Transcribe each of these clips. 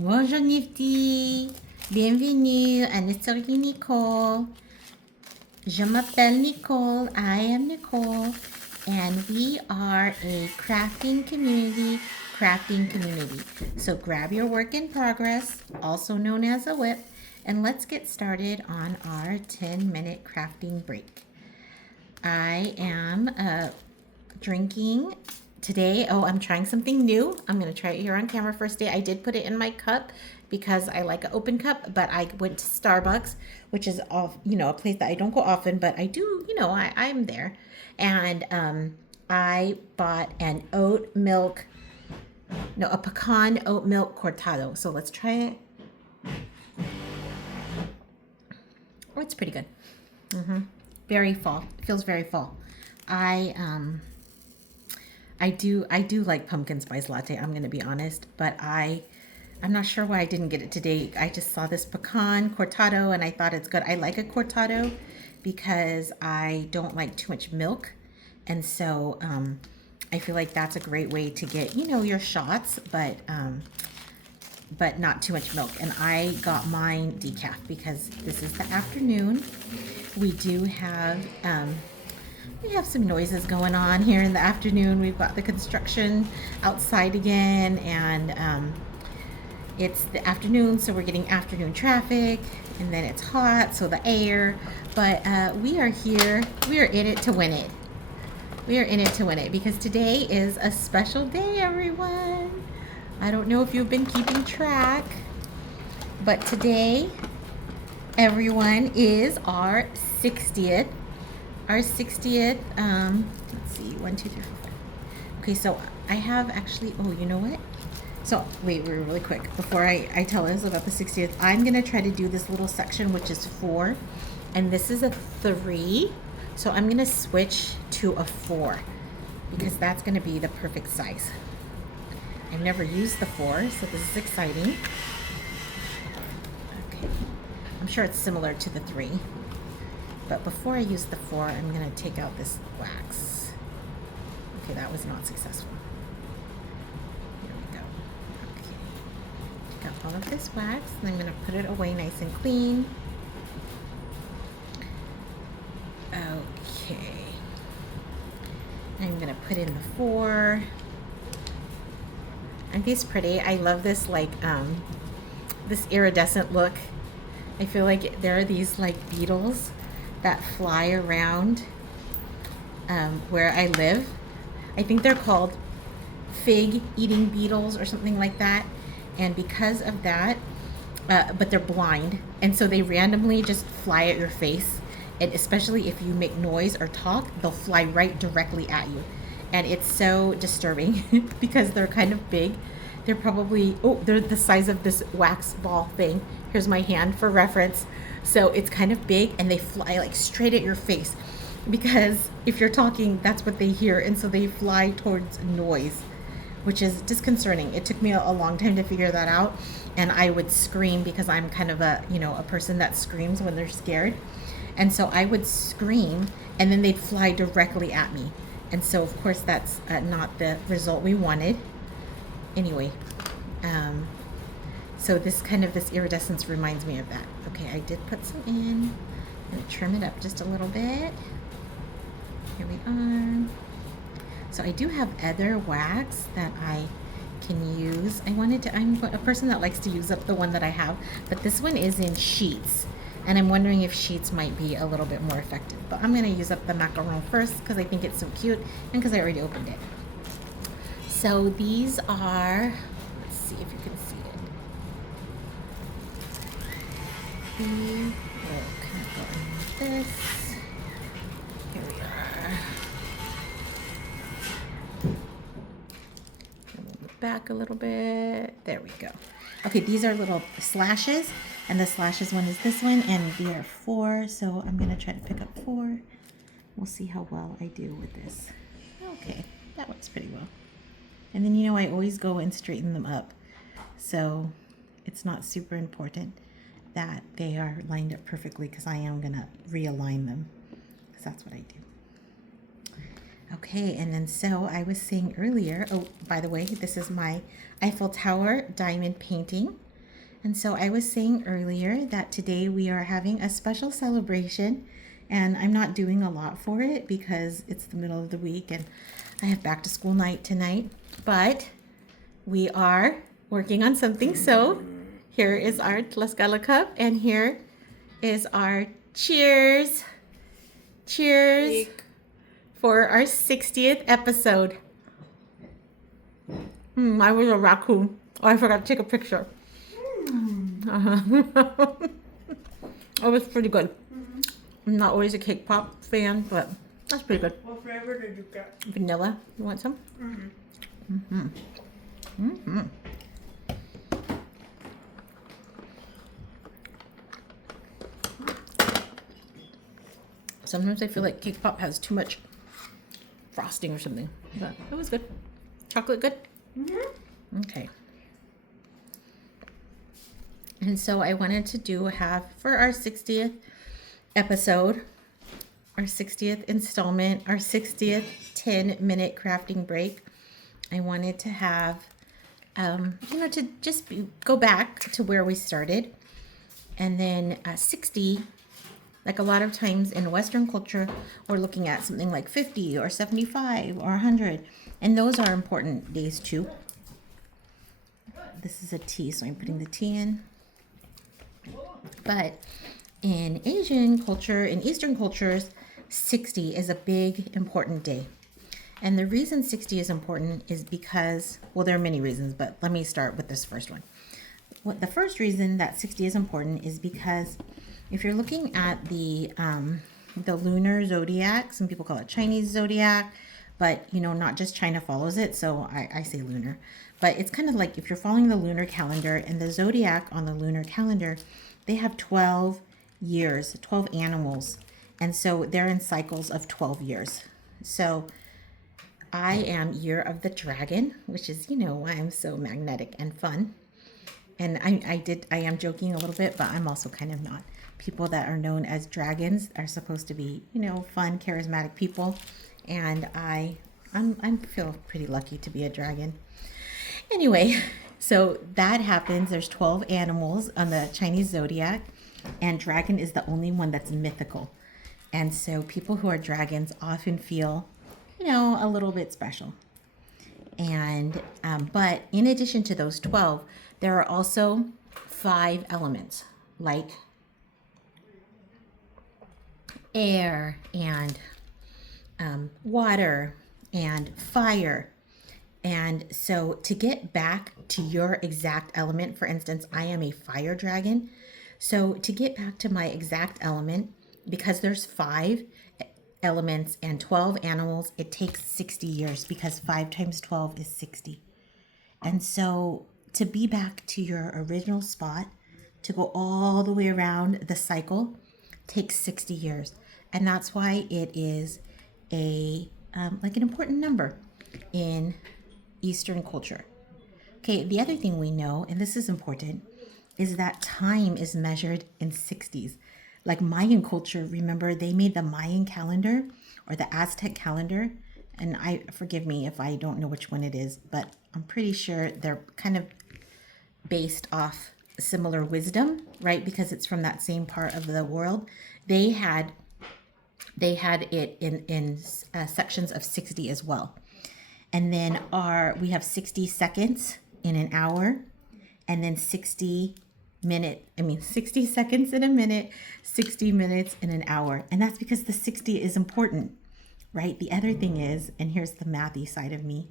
Bonjour kNifties, bienvenue à notre série Nicole. Je m'appelle Nicole, I am Nicole, and we are a crafting community. So grab your work in progress, also known as a whip, and let's get started on our 10-minute crafting break. I am drinking today. Oh, I'm trying something new. I'm going to try it here on camera first day. I did put it in my cup because I like an open cup, but I went to Starbucks, which is a place that I don't go often, but I do, I'm there. And I bought a pecan oat milk cortado. So let's try it. Oh, it's pretty good. Very fall. It feels very fall. I do like pumpkin spice latte, I'm gonna be honest, but I'm not sure why I didn't get it today. I just saw this pecan cortado and I thought it's good. I like a cortado because I don't like too much milk. And so I feel like that's a great way to get, your shots, but not too much milk. And I got mine decaf because this is the afternoon. We do have some noises going on here in the afternoon. We've got the construction outside again, and it's the afternoon, so we're getting afternoon traffic, and then it's hot, so the air. But we are here. We are in it to win it. We are in it to win it because today is a special day, everyone. I don't know if you've been keeping track, but today, everyone, is our 60th. Let's see, 1, 2, 3, 4, 5. Okay, so I have actually, oh, you know what? So, wait, really quick. Before I tell us about the 60th, I'm going to try to do this little section, which is 4. And this is a 3. So I'm going to switch to a 4 because that's going to be the perfect size. I've never used the 4, so this is exciting. Okay. I'm sure it's similar to the 3. But before I use the 4, I'm going to take out this wax. Okay, that was not successful. Here we go. Okay. Take out all of this wax, and I'm going to put it away nice and clean. Okay. I'm going to put in the 4. Aren't these pretty? I love this, this iridescent look. I feel like there are these, beetles that fly around where I live. I think they're called fig eating beetles or something like that. And because of that, but they're blind, and so they randomly just fly at your face. And especially if you make noise or talk, they'll fly right directly at you. And it's so disturbing because they're kind of big. They're the size of this wax ball thing. Here's my hand for reference. So it's kind of big, and they fly straight at your face because if you're talking, that's what they hear. And so they fly towards noise, which is disconcerting. It took me a long time to figure that out. And I would scream because I'm kind of a person that screams when they're scared. And so I would scream, and then they'd fly directly at me. And so, of course, that's not the result we wanted. Anyway, so this iridescence reminds me of that. Okay, I did put some in. I'm going to trim it up just a little bit. Here we are. So I do have other wax that I can use. I'm a person that likes to use up the one that I have, but this one is in sheets. And I'm wondering if sheets might be a little bit more effective. But I'm going to use up the macaron first because I think it's so cute and because I already opened it. So these are, let's see if you can see it. We will kind of go in with this. Here we are. Move it back a little bit. There we go. Okay, these are little slashes, and the slashes one is this one, and they are 4, so I'm going to try to pick up 4. We'll see how well I do with this. Okay, that works pretty well. And then, I always go and straighten them up, so it's not super important that they are lined up perfectly because I am going to realign them because that's what I do. Okay, and then so I was saying earlier, oh, by the way, this is my Eiffel Tower diamond painting. And so I was saying earlier that today we are having a special celebration, and I'm not doing a lot for it because it's the middle of the week and I have back to school night tonight. But we are working on something. So here is our Tlaxcala cup, and here is our cheers. Cheers for our 60th episode. I was a raccoon. Oh, I forgot to take a picture. It was pretty good. I'm not always a cake pop fan, but that's pretty good. What flavor did you get? Vanilla. You want some? Sometimes I feel like cake pop has too much frosting or something, but it was good. Chocolate good? Okay. And so I wanted to have for our 60th episode, our 60th installment, our 60th 10-minute crafting break. I wanted to have, to just go back to where we started. And then 60, like a lot of times in Western culture, we're looking at something like 50 or 75 or 100. And those are important days too. This is a tea, so I'm putting the tea in. But in Asian culture, in Eastern cultures, 60 is a big, important day. And the reason 60 is important is because, well, there are many reasons, but let me start with this first one. The first reason that 60 is important is because if you're looking at the lunar zodiac, some people call it Chinese zodiac, but not just China follows it, so I say lunar. But it's kind of like if you're following the lunar calendar, and the zodiac on the lunar calendar, they have 12 years, 12 animals. And so they're in cycles of 12 years. So I am year of the dragon, which is, why I'm so magnetic and fun. And I am joking a little bit, but I'm also kind of not. People that are known as dragons are supposed to be, fun, charismatic people. And I feel pretty lucky to be a dragon. Anyway, so that happens. There's 12 animals on the Chinese zodiac, and dragon is the only one that's mythical. And so people who are dragons often feel, a little bit special. And but in addition to those 12, there are also 5 elements like air and water and fire. And so to get back to your exact element, for instance, I am a fire dragon. So to get back to my exact element, because there's 5 elements and 12 animals, it takes 60 years because 5 times 12 is 60. And so to be back to your original spot, to go all the way around the cycle, takes 60 years. And that's why it is a like an important number in Eastern culture. Okay, the other thing we know, and this is important, is that time is measured in 60s. Like Mayan culture, remember they made the Mayan calendar or the Aztec calendar, and forgive me if I don't know which one it is, but I'm pretty sure they're kind of based off similar wisdom, right? Because it's from that same part of the world. They had it in sections of 60 as well. And then we have 60 seconds in an hour, and then 60 seconds in a minute, 60 minutes in an hour. And that's because the 60 is important, right? The other thing is, and here's the mathy side of me,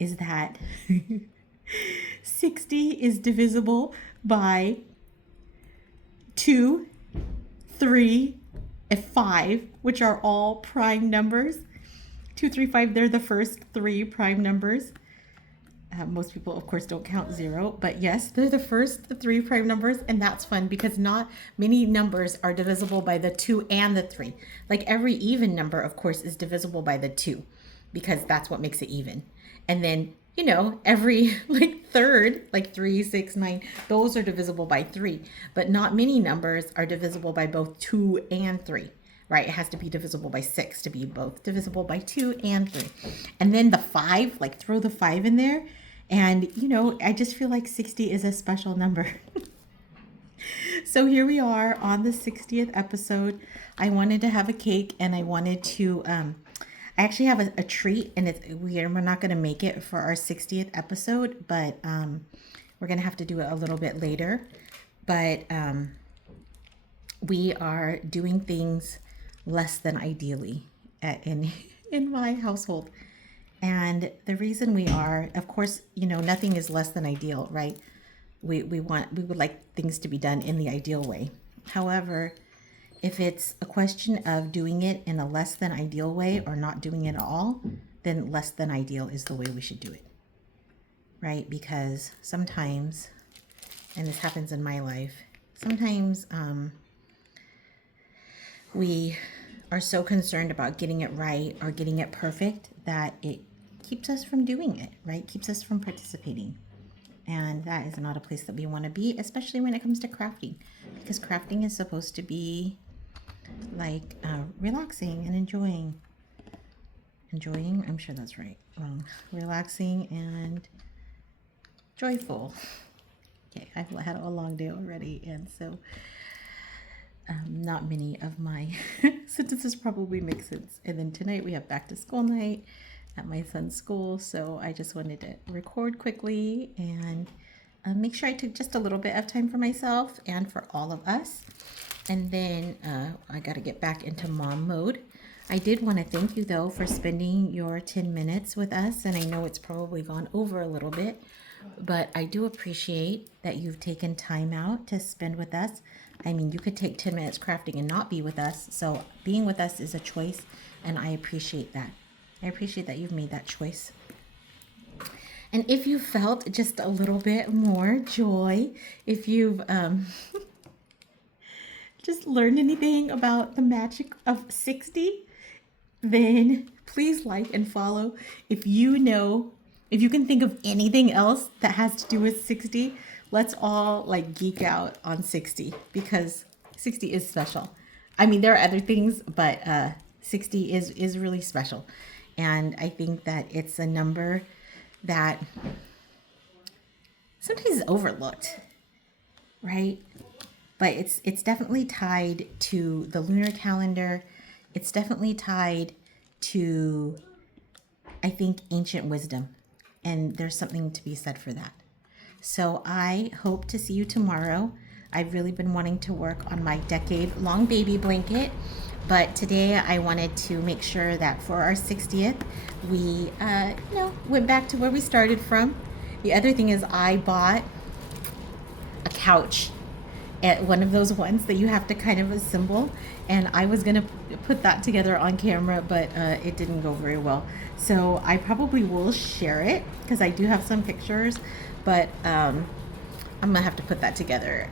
is that 60 is divisible by 2, 3, and 5, which are all prime numbers. 2, 3, 5, they're the first 3 prime numbers. Most people, of course, don't count 0, but yes, they're the first 3 prime numbers, and that's fun because not many numbers are divisible by the 2 and the 3. Like every even number, of course, is divisible by the 2 because that's what makes it even. And then, every third, like 3, 6, 9, those are divisible by 3, but not many numbers are divisible by both 2 and 3. Right, it has to be divisible by 6 to be both divisible by 2 and 3. And then the 5, throw the 5 in there. And, I just feel like 60 is a special number. So here we are on the 60th episode. I wanted to have a cake and I wanted to, I actually have a treat, and we're not going to make it for our 60th episode, but we're going to have to do it a little bit later. But we are doing things less than ideally in my household. And the reason we are, of course, nothing is less than ideal, right? We would like things to be done in the ideal way. However, if it's a question of doing it in a less than ideal way or not doing it at all, then less than ideal is the way we should do it, right? Because sometimes, and this happens in my life, sometimes we are so concerned about getting it right or getting it perfect that it keeps us from doing it, right? Keeps us from participating. And that is not a place that we want to be, especially when it comes to crafting, because crafting is supposed to be like relaxing and enjoying. I'm sure that's right. Wrong. Relaxing and joyful. Okay, I've had a long day already, and so not many of my sentences probably make sense. And then tonight we have back to school night at my son's school, so I just wanted to record quickly and make sure I took just a little bit of time for myself and for all of us. And then I got to get back into mom mode. I did want to thank you, though, for spending your 10 minutes with us, and I know it's probably gone over a little bit, but I do appreciate that you've taken time out to spend with us. I mean, you could take 10 minutes crafting and not be with us, so being with us is a choice, and I appreciate that. I appreciate that you've made that choice. And if you felt just a little bit more joy, if you've just learned anything about the magic of 60, then please like and follow. If you can think of anything else that has to do with 60, let's all like geek out on 60, because 60 is special. I mean, there are other things, but 60 is really special. And I think that it's a number that sometimes is overlooked, right? But it's definitely tied to the lunar calendar. It's definitely tied to, I think, ancient wisdom. And there's something to be said for that. So I hope to see you tomorrow. I've really been wanting to work on my decade-long baby blanket. But today I wanted to make sure that for our 60th, we went back to where we started from. The other thing is I bought a couch at one of those ones that you have to kind of assemble. And I was going to put that together on camera, but it didn't go very well. So I probably will share it because I do have some pictures, but I'm going to have to put that together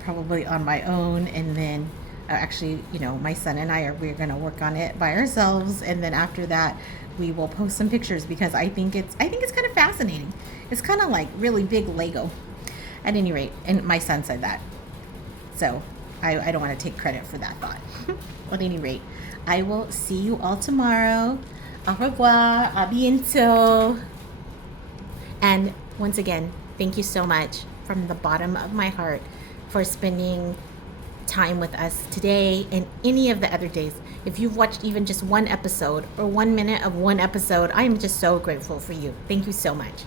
probably on my own. And then actually, my son and we're going to work on it by ourselves. And then after that, we will post some pictures because I think it's kind of fascinating. It's kind of like really big Lego at any rate. And my son said that. So I don't want to take credit for that thought. At any rate, I will see you all tomorrow. Au revoir. A bientôt. And once again, thank you so much from the bottom of my heart for spending time with us today and any of the other days. If you've watched even just one episode or 1 minute of one episode, I am just so grateful for you. Thank you so much.